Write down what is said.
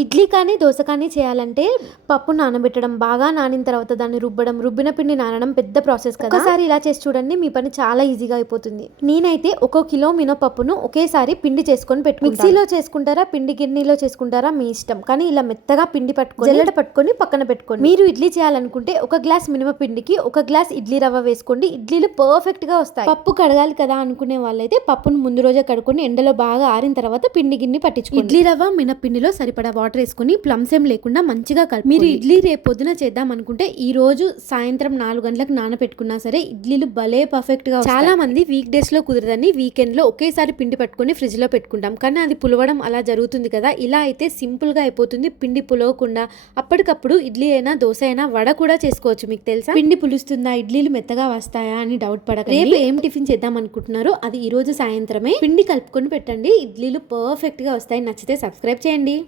ఇడ్లీ కానీ దోశ కానీ చేయాలంటే పప్పు నానబెట్టడం, బాగా నానిన తర్వాత దాన్ని రుబ్బడం, రుబ్బిన పిండి నానడం పెద్ద ప్రాసెస్ కదా. ఒకసారి ఇలా చేసి చూడండి, మీ పని చాలా ఈజీగా అయిపోతుంది. నేనైతే 1 కిలో మినపప్పును ఒకేసారి పిండి చేసుకొని మిక్సీలో చేసుకుంటారా, పిండి గిన్నెలో చేసుకుంటారా మీ ఇష్టం. కానీ ఇలా మెత్తగా పిండి పట్టుకొని జల్లెడ పట్టుకొని పక్కన పెట్టుకోండి. మీరు ఇడ్లీ చేయాలనుకుంటే 1 గ్లాస్ మినపపిండికి 1 గ్లాస్ ఇడ్లీ రవ్వ వేసుకోండి. ఇడ్లీలు పర్ఫెక్ట్ గా వస్తాయి. పప్పు కడగాలి కదా అనుకునే వాళ్ళైతే పప్పును ముందు రోజే కడుక్కొని ఎండలో బాగా ఆరిన తర్వాత పిండి గిన్నె పట్టించుకోండి. ఇడ్లీ రవ్వ మినపిండిలో సరిపడా వాటర్ వేసుకుని ప్లమ్స్ ఏం లేకుండా మంచిగా కలిపి మీరు ఇడ్లీ రేపు పొద్దున చేద్దాం అనుకుంటే ఈ రోజు సాయంత్రం 4 గంటలకు నానపెట్టుకున్నా సరే ఇడ్లీలు భలే పర్ఫెక్ట్ గా. చాలా మంది వీక్ డేస్ లో కుదరదని వీకెండ్ లో ఒకేసారి పిండి పట్టుకుని ఫ్రిడ్జ్ లో పెట్టుకుంటాం, కానీ అది పులవడం అలా జరుగుతుంది కదా. ఇలా అయితే సింపుల్ గా అయిపోతుంది. పిండి పులవకుండా అప్పటికప్పుడు ఇడ్లీ అయినా దోశ అయినా వడ కూడా చేసుకోవచ్చు. మీకు తెలుసా? పిండి పులుస్తుందా, ఇడ్లీలు మెత్తగా వస్తాయా అని డౌట్ పడకండి. రేపు ఏం టిఫిన్ చేద్దాం అనుకుంటున్నారో అది ఈ రోజు సాయంత్రమే పిండి కలుపుకొని పెట్టండి. ఇడ్లీలు పర్ఫెక్ట్ గా వస్తాయి. నచ్చితే సబ్స్క్రైబ్ చేయండి.